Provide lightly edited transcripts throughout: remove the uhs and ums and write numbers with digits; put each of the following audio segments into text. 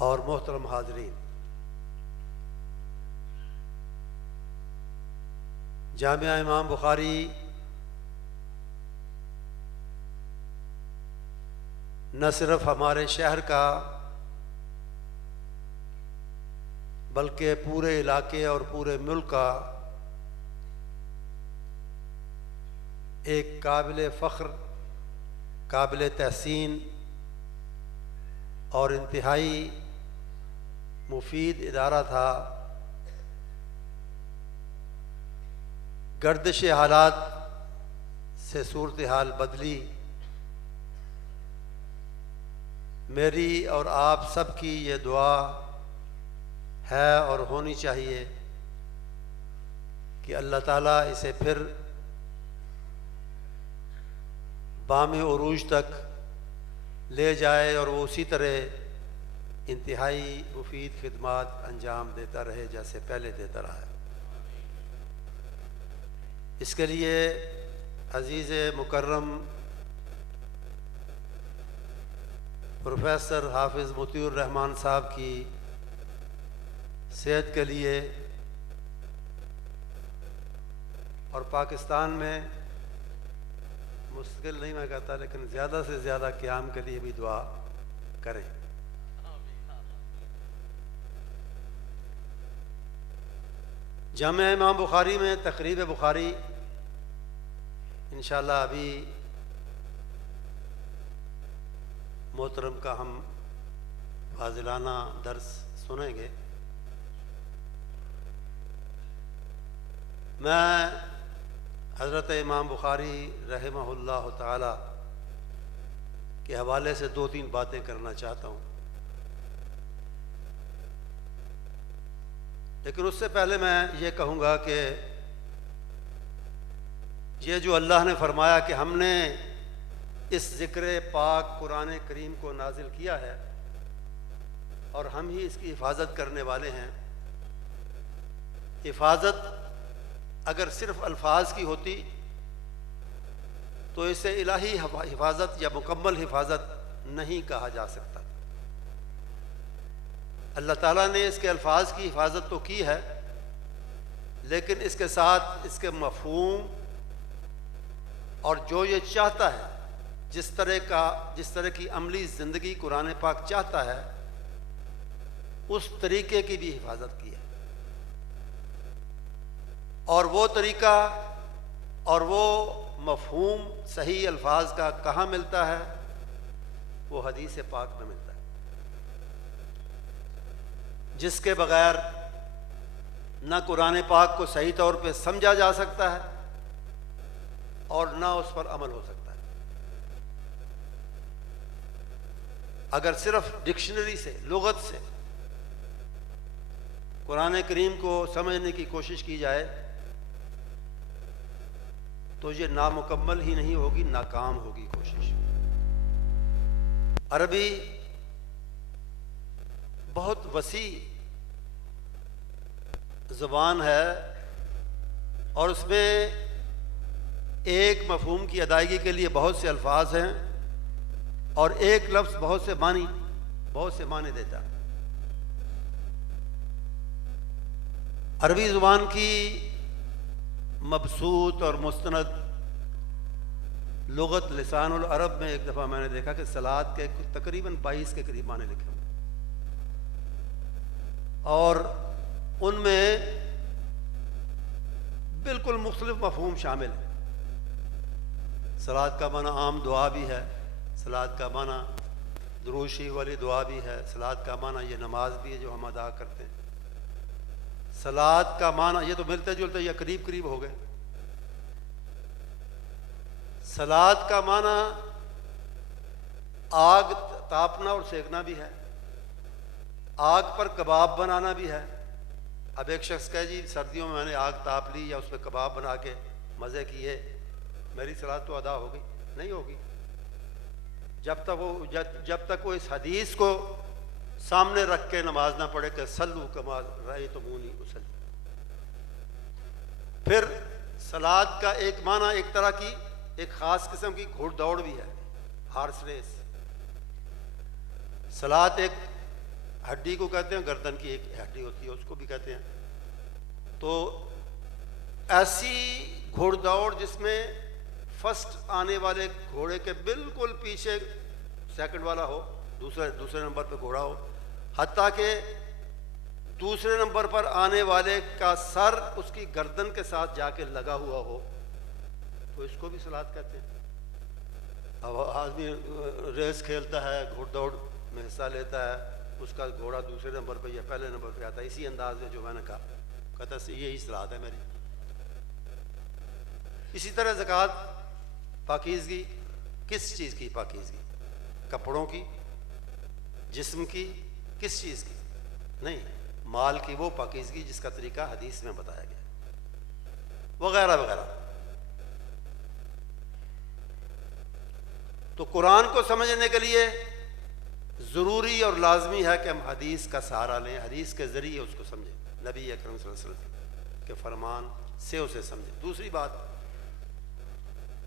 और मोहतरम हाज़रीन, जामिया इमाम बुखारी न सिर्फ हमारे शहर का बल्कि पूरे इलाके और पूरे मुल्क का एक काबिल फ़ख्र, काबिल तहसीन और इंतहाई मुफीद इदारा था। गर्दिश हालात से सूरत हाल बदली। मेरी और आप सब की ये दुआ है और होनी चाहिए कि अल्लाह ताला इसे फिर बामे उरूज तक ले जाए और वो उसी तरह इंतहाई मुफीद खिदमात अंजाम देता रहे जैसे पहले देता रहा है। इसके लिए अज़ीज़ मुकर्रम प्रोफेसर हाफिज़ मोतीउर रहमान साहब की सेहत के लिए और पाकिस्तान में मुश्किल नहीं मैं कहता, लेकिन ज़्यादा से ज़्यादा क़याम के लिए भी दुआ करें। जामिया इमाम बुखारी में तक़रीब बुखारी इंशाअल्लाह अभी मोहतरम का हम फाजिलाना दर्स सुनेंगे। मैं हज़रत इमाम बुखारी रहमहुल्लाह ताला के हवाले से दो तीन बातें करना चाहता हूँ, लेकिन उससे पहले मैं ये कहूँगा कि ये जो अल्लाह ने फरमाया कि हमने इस ज़िक्र पाक कुरान करीम को नाजिल किया है और हम ही इसकी हिफाजत करने वाले हैं। हिफाजत अगर सिर्फ अल्फाज की होती तो इसे इलाही हिफाजत या मुकम्मल हिफाजत नहीं कहा जा सकता। अल्लाह ताला ने इसके अल्फाज की हिफाजत तो की है, लेकिन इसके साथ इसके मफ़हूम और जो ये चाहता है, जिस तरह की अमली ज़िंदगी कुरान पाक चाहता है, उस तरीके की भी हिफाजत की है। और वो तरीका और वो मफ़हूम सही अल्फाज का कहाँ मिलता है? वो हदीस पाक में मिलता है, जिसके बग़ैर न कुरान पाक को सही तौर पे समझा जा सकता है और न उस पर अमल हो सकता है। अगर सिर्फ डिक्शनरी से, लुग़त से कुरान करीम को समझने की कोशिश की जाए तो ये नामुकम्मल ही नहीं होगी, नाकाम होगी कोशिश। अरबी बहुत वसी ज़ुबान है और उसमें एक मफ़हूम की अदायगी के लिए बहुत से अल्फाज हैं और एक लफ्ज़ बहुत से माने देता है। अरबी ज़ुबान की मबसूत और मुस्तनद लुग़त लिसानुल अरब में एक दफ़ा मैंने देखा कि सलात के तकरीबन 22 के करीब माने लिखे हुए और उनमें बिल्कुल मुख्तलिफ मफ़हूम शामिल है। सलात का माना आम दुआ भी है, सलात का माना दुरूद शरीफ वाली दुआ भी है, सलात का माना ये नमाज भी है जो हम अदा करते हैं। सलात का माना ये तो मिलते जुलते या करीब करीब हो गए। सलात का माना आग तापना और सेकना भी है, आग पर कबाब बनाना भी है। अब एक शख्स कहे जी सर्दियों में मैंने आग ताप ली या उस पर कबाब बना के मज़े किए, मेरी सलात तो अदा हो गई? नहीं होगी जब तक वो इस हदीस को सामने रख के नमाज ना पढ़े कि सल्लू कमा रअयतमूनी उसल्ली। फिर सलात का एक माना एक तरह की एक ख़ास किस्म की घुड़दौड़ भी है, हार्स रेस। सलात एक हड्डी को कहते हैं, गर्दन की एक हड्डी होती है उसको भी कहते हैं। तो ऐसी घोड़दौड़ जिसमें फर्स्ट आने वाले घोड़े के बिल्कुल पीछे सेकंड वाला हो, दूसरे नंबर पे घोड़ा हो, हत्ता कि दूसरे नंबर पर आने वाले का सर उसकी गर्दन के साथ जाके लगा हुआ हो, तो इसको भी सलात कहते हैं। अब आदमी रेस खेलता है, घोड़दौड़ में हिस्सा लेता है, उसका घोड़ा दूसरे नंबर पे या पहले नंबर पे आता है, इसी अंदाज में जो मैंने कहा, कहता है यही सलात है मेरी। इसी तरह ज़कात पाकीज़गी, किस चीज़ की पाकीज़गी? कपड़ों की, जिस्म की, किस चीज़ की? नहीं, माल की वो पाकीज़गी जिसका तरीका हदीस में बताया गया, वगैरह वगैरह। तो कुरान को समझने के लिए ज़रूरी और लाजमी है कि हम हदीस का सहारा लें, हदीस के ज़रिए उसको समझें, नबी अकरम सल्लल्लाहु अलैहि वसल्लम के फरमान से उसे समझें। दूसरी बात,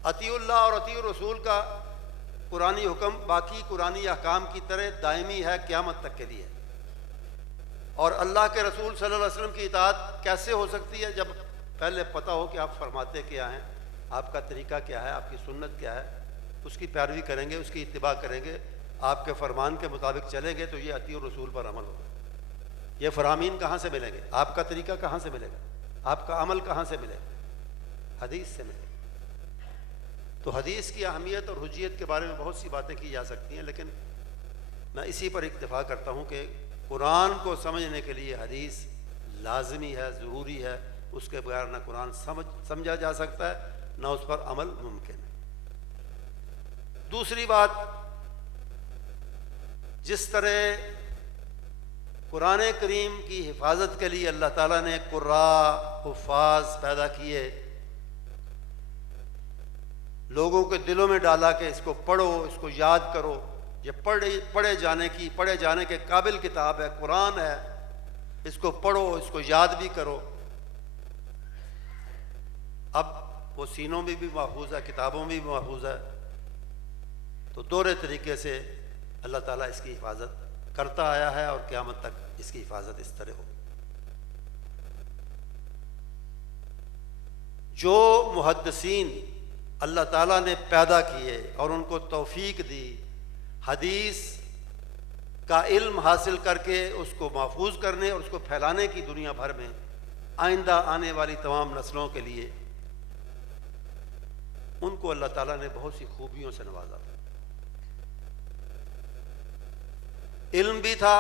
अतीउल्लाह और अतीउर रसूल का कुरानी हुक्म बाकी कुरानी अहकाम की तरह दायमी है, क़यामत तक के लिए। और अल्लाह के रसूल सल्लल्लाहु अलैहि वसल्लम की इताअत कैसे हो सकती है? जब पहले पता हो कि आप फरमाते क्या हैं, आपका तरीका क्या है, आपकी सुन्नत क्या है, उसकी पैरवी करेंगे, उसकी इत्तिबा करेंगे, आपके फरमान के मुताबिक चलेंगे, तो ये अतीउर रसूल पर अमल होगा। ये फरामीन कहाँ से मिलेंगे? आपका तरीका कहाँ से मिलेगा? आपका अमल कहाँ से मिलेगा? हदीस से मिलेगा। तो हदीस की अहमियत और हुज्जियत के बारे में बहुत सी बातें की जा सकती हैं, लेकिन मैं इसी पर इक्तफा करता हूँ कि कुरान को समझने के लिए हदीस लाजमी है, ज़रूरी है। उसके बगैर ना कुरान समझा जा सकता है, ना उस पर अमल मुमकिन है। दूसरी बात, जिस तरह कुरान करीम की हिफाजत के लिए अल्लाह ताला ने कुर्रा, हुफ़ाज़ पैदा किए, लोगों के दिलों में डाला कि इसको पढ़ो, इसको याद करो, ये पढ़े जाने के काबिल किताब है, कुरान है, इसको पढ़ो, इसको याद भी करो। अब वो सीनों में भी महफूज है, किताबों में भी महफूज है। तो दोहरे तरीके से अल्लाह ताला इसकी हिफाजत करता आया है और क़यामत तक इसकी हिफाजत इस तरह हो। जो मुहद्दिसीन अल्लाह ताला ने पैदा किए और उनको तौफीक दी हदीस का इल्म हासिल करके उसको महफूज करने और उसको फैलाने की दुनिया भर में आइंदा आने वाली तमाम नस्लों के लिए, उनको अल्लाह ताला ने बहुत सी खूबियों से नवाजा था। इल्म भी था,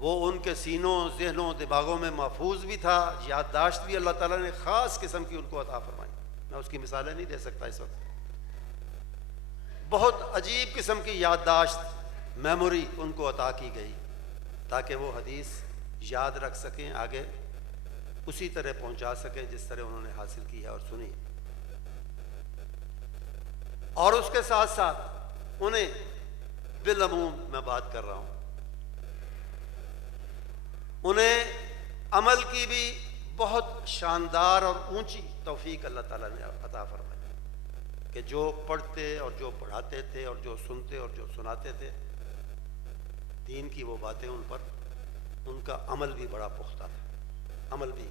वो उनके सीनों, ज़हनों, दिमागों में महफूज भी था, याददाश्त भी अल्लाह ताला ने ख़ास किस्म की उनको अता फरमाई। मैं उसकी मिसालें नहीं दे सकता इस वक्त। बहुत अजीब किस्म की याददाश्त, मेमोरी उनको अता की गई ताकि वो हदीस याद रख सकें, आगे उसी तरह पहुंचा सकें जिस तरह उन्होंने हासिल की है और सुनी। और उसके साथ साथ उन्हें बिलअमूम मैं बात कर रहा हूं, उन्हें अमल की भी बहुत शानदार और ऊंची तौफीक अल्लाह ताला ने अता फरमाई कि जो पढ़ते और जो पढ़ाते थे और जो सुनते और जो सुनाते थे दीन की वो बातें, उन पर उनका अमल भी बड़ा पुख्ता था, अमल भी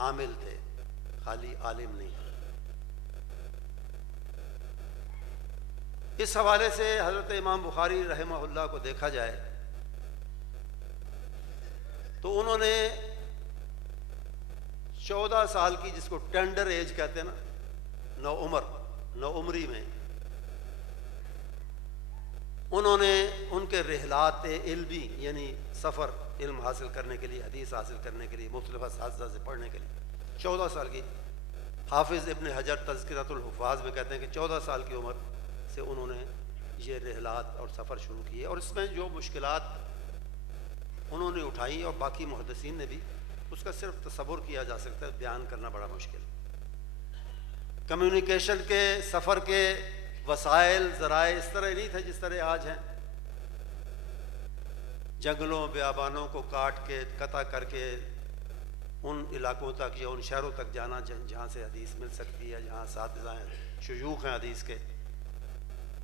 आमिल थे, खाली आलिम नहीं। इस हवाले से हज़रत इमाम बुखारी रहमहुल्लाह को देखा जाए तो उन्होंने 14 साल की, जिसको टेंडर एज कहते हैं ना, नौउम्री में उन्होंने उनके रहलात इल्मी यानी सफ़र इल्म हासिल करने के लिए, हदीस हासिल करने के लिए, मुख्तलिफ असातिज़ा से पढ़ने के लिए 14 साल की, हाफिज़ इब्न हजर तज़किरतुल हुफ़ाज़ में कहते हैं कि 14 साल की उम्र से उन्होंने ये रहलात और सफ़र शुरू किए। और इसमें जो मुश्किलात उन्होंने उठाई और बाकी मुहद्दिसीन ने भी, उसका सिर्फ तसव्वुर किया जा सकता है, बयान करना बड़ा मुश्किल। कम्युनिकेशन के, सफ़र के वसाइल, ज़राए इस तरह नहीं थे जिस तरह आज हैं। जंगलों, बियाबानों को काट के, कता करके उन इलाकों तक या उन शहरों तक जाना जहाँ से हदीस मिल सकती है, जहाँ असातिज़ा हैं, शुयूख़ हैं हदीस के,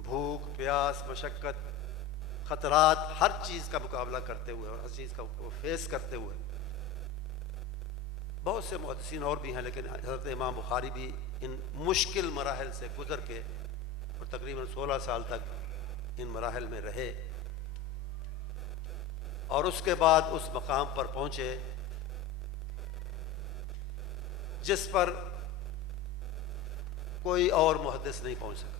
भूख, प्यास, मशक्क़त, ख़तरात, हर चीज़ का मुकाबला करते हुए और हर चीज़ का फेस करते हुए। बहुत से मुहद्दिसीन और भी हैं, लेकिन हज़रत इमाम बुखारी भी इन मुश्किल मराहल से गुज़र के और तकरीबन 16 साल तक इन मराहल में रहे और उसके बाद उस मकाम पर पहुँचे जिस पर कोई और मुहद्दिस नहीं पहुँच सका।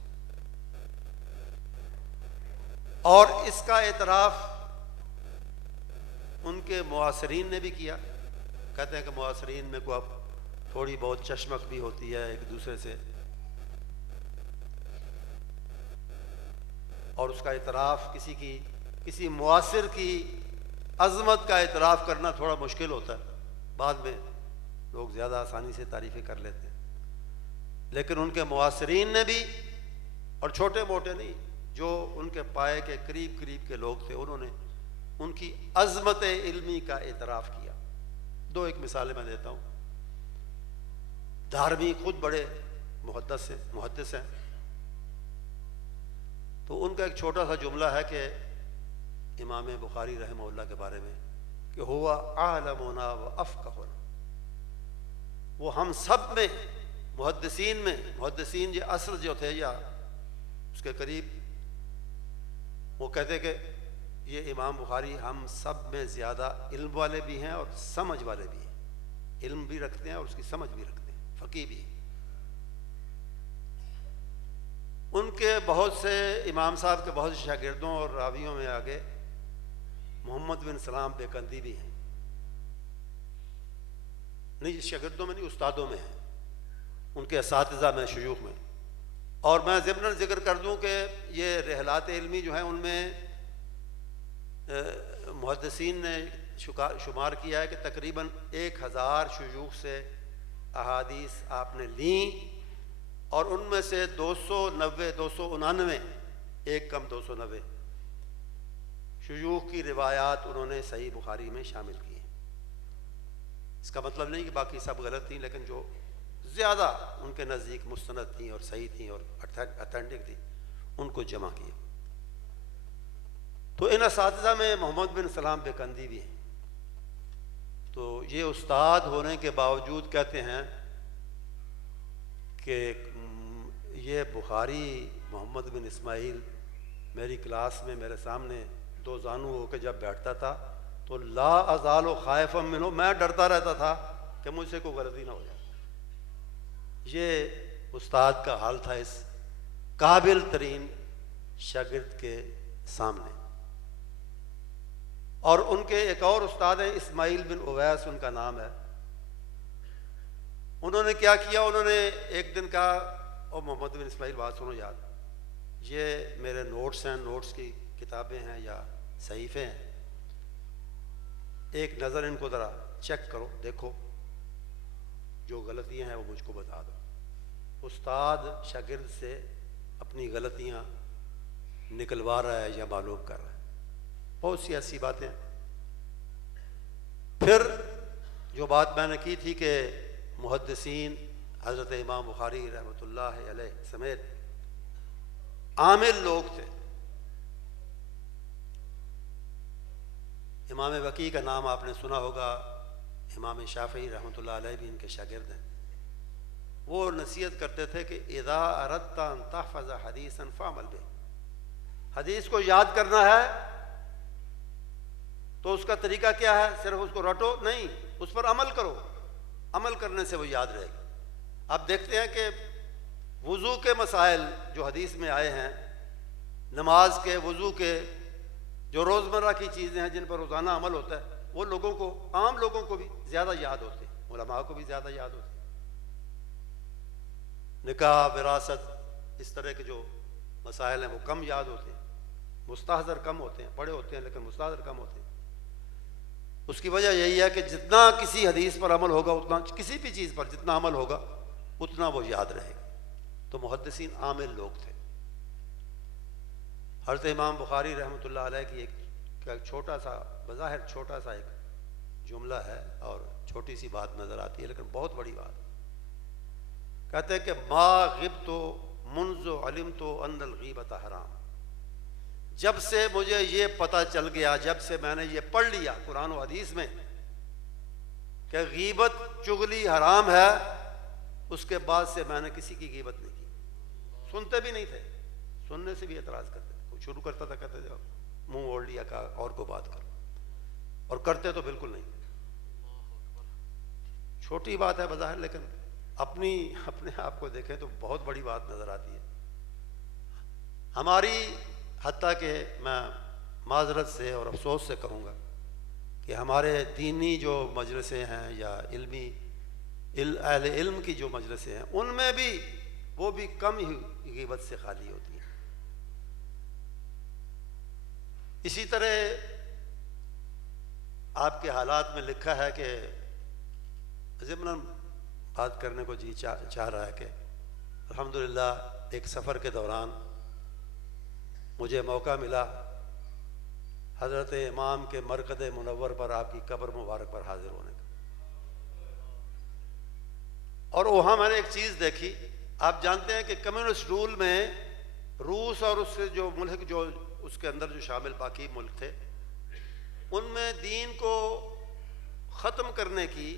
और इसका एतराफ़ उनके मुआसरीन ने भी किया। कहते हैं कि मुआसरीन में को अब थोड़ी बहुत चश्मक भी होती है एक दूसरे से, और उसका एतराफ़ किसी मुआसिर की अज़मत का एतराफ़ करना थोड़ा मुश्किल होता है। बाद में लोग ज़्यादा आसानी से तारीफ़ें कर लेते हैं, लेकिन उनके मुआसरीन ने भी, और छोटे मोटे नहीं, जो उनके पाए के करीब करीब के लोग थे, उन्होंने उनकी अज़मत इल्मी का एतराफ़ किया। दो एक मिसालें मैं देता हूँ। धारमी खुद बड़े मुहद्दिस हैं, तो उनका एक छोटा सा जुमला है कि इमाम बुखारी रहमहुल्लाह के बारे में कि हुवा आलमुना व अफ़क़हुना, वो हम सब में मुहद्दिसीन जो असर जो थे या उसके करीब, वो कहते कि ये इमाम बुखारी हम सब में ज़्यादा इल्म वाले भी हैं और समझ वाले भी हैं। इल्म भी रखते हैं और उसकी समझ भी रखते हैं, फ़क़ीह भी। उनके बहुत से इमाम साहब के बहुत से शागिर्दों और रावियों में आगे मोहम्मद बिन सलाम बेकंदी भी हैं। नहीं, शागिर्दों में नहीं, उस्तादों में हैं, उनके असातिज़ा में, शुयूख में। और मैं ज़िम्नन ज़िक्र कर दूं कि ये रहलात इल्मी जो हैं उनमें मुहद्दिसीन ने शुमार किया है कि तकरीबन 1000 शुयूख से अहादीस आपने ली, और उनमें से 299 एक कम 290 शुयूख की रिवायात उन्होंने सही बुखारी में शामिल की हैं। इसका मतलब नहीं कि बाकी सब गलत थी, लेकिन जो ज़्यादा उनके नज़दीक मुस्तनद थी और सही थी और अथेंटिक थी, उनको जमा किया। तो इन असातिज़ा में मोहम्मद बिन सलाम बेकंदी भी हैं। तो ये उस्ताद होने के बावजूद कहते हैं कि ये बुखारी मोहम्मद बिन इस्माइल मेरी क्लास में मेरे सामने दो जानू होकर जब बैठता था तो ला अज़ालो खाइफ़म मिन्हु, मैं डरता रहता था कि मुझसे कोई गलती ना हो जाए। ये उस्ताद का हाल था इस काबिल तरीन शागिर्द के सामने। और उनके एक और उस्ताद हैं, इस्माइल बिन उवैस उनका नाम है। उन्होंने क्या किया, उन्होंने एक दिन कहा, और मोहम्मद बिन इस्माइल बात सुनो यार, ये मेरे नोट्स हैं, नोट्स की किताबें हैं या सहीफ़े हैं, एक नज़र इनको ज़रा चेक करो, देखो जो गलतियां हैं वो मुझको बता दो। उस्ताद शागिर्द से अपनी गलतियां निकलवा रहा है या मालूम कर रहा है, बहुत सी ऐसी बातें। फिर जो बात मैंने की थी कि मुहद्दिसीन हज़रत इमाम बुखारी रहमतुल्लाह अलैह समेत आमिल लोग थे। इमाम वकी का नाम आपने सुना होगा, इमाम शाफ़ी रहमतुल्लाह अलैह भी इनके शागिर्द हैं। वो नसीहत करते थे कि इज़ा अरदता अन तहफ़ज़ हदीसन फ़अमल बिही, हदीस को याद करना है तो उसका तरीका क्या है, सिर्फ उसको रटो नहीं, उस पर अमल करो, अमल करने से वो याद रहेगी। आप देखते हैं कि वज़ू के मसाइल जो हदीस में आए हैं, नमाज के, वज़ू के, जो रोज़मर्रा की चीज़ें हैं जिन पर रोज़ाना अमल होता है, वो लोगों को, आम लोगों को भी ज़्यादा याद होते हैं, उलमा को भी ज़्यादा याद होते हैं। निकाह, विरासत, इस तरह के जो मसाइल हैं वो कम याद होते हैं, मुस्तहज़र कम होते हैं, बड़े होते हैं लेकिन मुस्तहज़र कम होते हैं। उसकी वजह यही है कि जितना किसी हदीस पर अमल होगा, उतना किसी भी चीज़ पर जितना अमल होगा उतना वो याद रहेगा। तो मुहद्दिसीन आमिल लोग थे। हज़रत इमाम बुखारी रहमतुल्लाह अलैह की एक छोटा सा, बज़ाहिर छोटा सा एक जुमला है और छोटी सी बात नज़र आती है लेकिन बहुत बड़ी बात। कहते हैं कि मा गिब्तु मुन्ज़ु अलिमतु अन्नल गीबत हराम, जब से मुझे ये पता चल गया, जब से मैंने ये पढ़ लिया कुरान और हदीस में कि गीबत चुगली हराम है, उसके बाद से मैंने किसी की गीबत नहीं की। सुनते भी नहीं थे, सुनने से भी एतराज़ करते थे। कोई शुरू करता था, कहते थे मुंह ओढ़ लिया, का और को बात करो, और करते तो बिल्कुल नहीं। छोटी बात है बज़ाहिर, लेकिन अपने आप को देखें तो बहुत बड़ी बात नज़र आती है हमारी। हत्ता कि मैं माजरत से और अफसोस से कहूँगा कि हमारे दीनी जो मजलिसें हैं या अहले इल्म की जो मजलिसें हैं, उनमें भी वो भी कम ही ग़ीबत से खाली होती हैं। इसी तरह आपके हालात में लिखा है कि ज़िम्नन बात करने को जी चाह रहा है कि अल्हम्दुलिल्लाह एक सफ़र के दौरान मुझे मौका मिला हज़रत इमाम के मरकद मुनव्वर पर, आपकी कब्र मुबारक पर हाजिर होने का। और वहाँ मैंने एक चीज़ देखी। आप जानते हैं कि कम्युनिस्ट रूल में रूस और उससे जो मुल्क जो उसके अंदर जो शामिल बाकी मुल्क थे, उनमें दीन को ख़त्म करने की,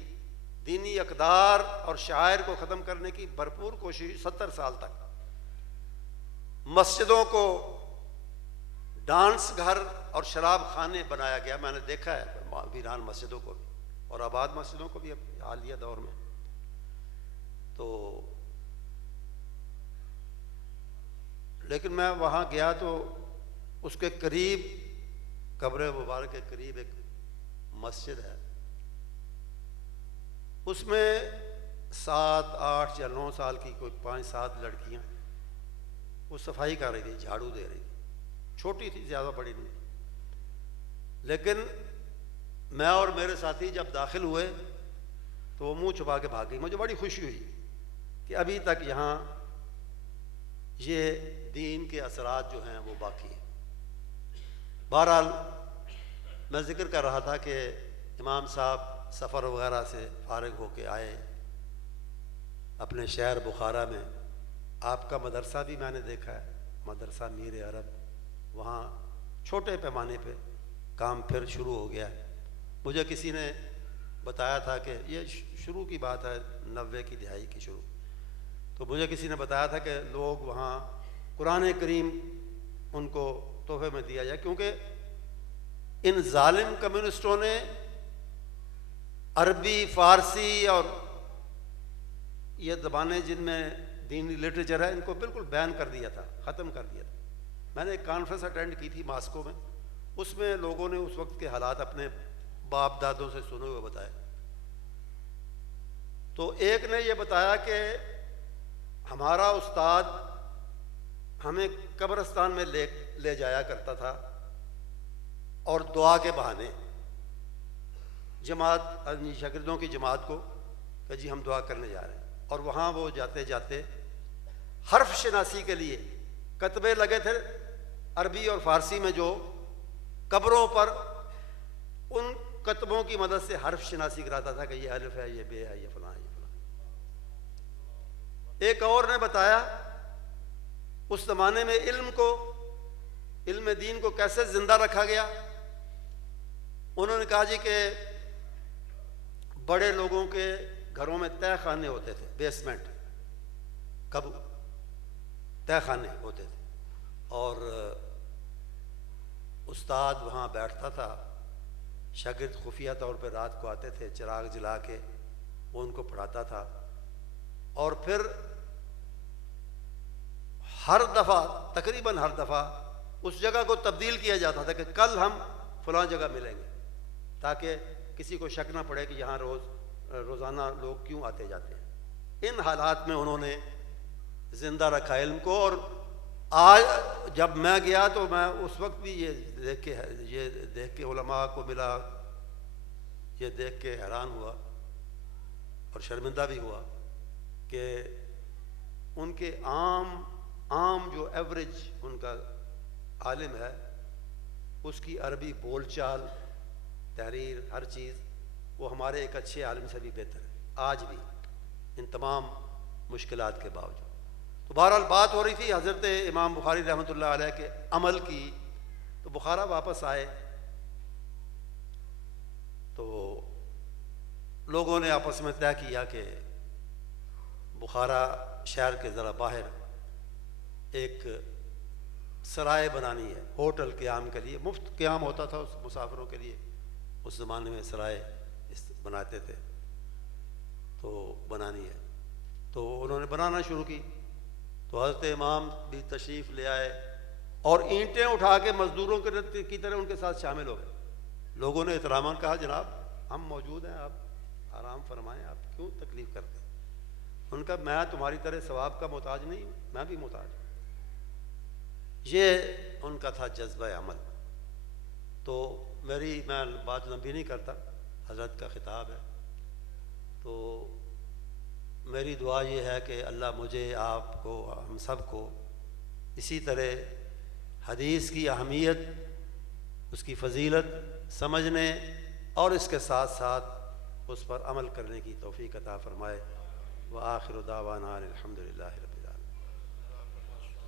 दीनी अक़दार और शायर को ख़त्म करने की भरपूर कोशिश 70 साल तक। मस्जिदों को डांस घर और शराब खाने बनाया गया। मैंने देखा है वीरान मस्जिदों को भी और आबाद मस्जिदों को भी हालिया दौर में। तो लेकिन मैं वहाँ गया तो उसके करीब, कब्र मुबारक के करीब एक मस्जिद है, उसमें 7, 8 या 9 साल की कोई 5-7 लड़कियाँ वो सफाई कर रही थी, झाड़ू दे रही थी। छोटी थी, ज़्यादा बड़ी नहीं। लेकिन मैं और मेरे साथी जब दाखिल हुए तो वो मुंह छुपा के भाग गई। मुझे बड़ी खुशी हुई कि अभी तक यहाँ ये दीन के असरात जो हैं वो बाकी हैं। बहरहाल मैं ज़िक्र कर रहा था कि इमाम साहब सफ़र वगैरह से फारिग होके आए अपने शहर बुखारा में। आपका मदरसा भी मैंने देखा है, मदरसा मीर अरब, वहाँ छोटे पैमाने पे काम फिर शुरू हो गया है। मुझे किसी ने बताया था कि ये शुरू की बात है, 90 की दिहाई की शुरू, तो मुझे किसी ने बताया था कि लोग वहाँ कुरान करीम उनको तोहफे में दिया जाए, क्योंकि इन जालिम कम्युनिस्टों ने अरबी, फ़ारसी और ये ज़बानें जिनमें दीनी लिटरेचर है, इनको बिल्कुल बैन कर दिया था, ख़त्म कर दिया था। मैंने एक कॉन्फ्रेंस अटेंड की थी मास्को में, उसमें लोगों ने उस वक्त के हालात अपने बाप दादों से सुने हुए बताए। तो एक ने ये बताया कि हमारा उस्ताद हमें कब्रिस्तान में ले जाया करता था और दुआ के बहाने जमात, शागिर्दों की जमात को कि जी हम दुआ करने जा रहे हैं। और वहाँ वो जाते जाते हर्फ शनासी के लिए कतबे लगे थे अरबी और फ़ारसी में, जो कब्रों पर उन कतबों की मदद से हर्फ शनासी कराता था कि ये अलिफ है, ये बे है, ये फलां है, ये फलां। एक और ने बताया उस ज़माने में इल्म दीन को कैसे ज़िंदा रखा गया। उन्होंने कहा जी कि बड़े लोगों के घरों में तय खाने होते थे, बेसमेंट, कब तय खाने होते थे, और उस्ताद वहाँ बैठता था, शागिर्द खुफिया तौर पर रात को आते थे, चिराग जला के वो उनको पढ़ाता था। और फिर हर दफ़ा, तकरीबन हर दफ़ा उस जगह को तब्दील किया जाता था कि कल हम फलां जगह मिलेंगे, ताकि किसी को शक ना पड़े कि यहाँ रोज़ाना लोग क्यों आते जाते हैं। इन हालात में उन्होंने ज़िंदा रखा इल्म को। और आज जब मैं गया तो मैं उस वक्त भी ये देख के उलमा को मिला, ये देख के हैरान हुआ और शर्मिंदा भी हुआ कि उनके आम जो एवरेज उनका आलिम है, उसकी अरबी बोलचाल, तहरीर, हर चीज़ वो हमारे एक अच्छे आलिम से भी बेहतर है आज भी, इन तमाम मुश्किलात के बावजूद। तो बहरहाल बात हो रही थी हज़रत इमाम बुखारी रहमतुल्लाह अलैह के अमल की तो बुखारा वापस आए तो लोगों ने आपस में तय किया कि बुखारा शहर के ज़रा बाहर एक सराय बनानी है, होटल क़याम के लिए। मुफ्त क़याम होता था उस मुसाफिरों के लिए, उस ज़माने में सराय बनाते थे, तो बनानी है। तो उन्होंने बनाना शुरू की। तो हज़रत इमाम भी तशरीफ़ ले आए और ईंटें उठा के मज़दूरों की तरह उनके साथ शामिल हो गए। लोगों ने एहतरामन कहा, जनाब हम मौजूद हैं, आप आराम फरमाएं, आप क्यों तकलीफ़ करते हैं। उनका, मैं तुम्हारी तरह सवाब का मोहताज नहीं हूँ, मैं भी मोहताज हूँ। ये उनका था जज्बा अमल। तो मैं बात लंबी नहीं करता, हज़रत का खिताब है। तो मेरी दुआ ये है कि अल्लाह मुझे, आपको, हम सब को इसी तरह हदीस की अहमियत, उसकी फ़जीलत समझने और इसके साथ साथ उस पर अमल करने की तौफ़ीक़ अता फ़रमाए। व आखिर दावाना अल्हम्दुलिल्लाहि रब्बिल आलमीन।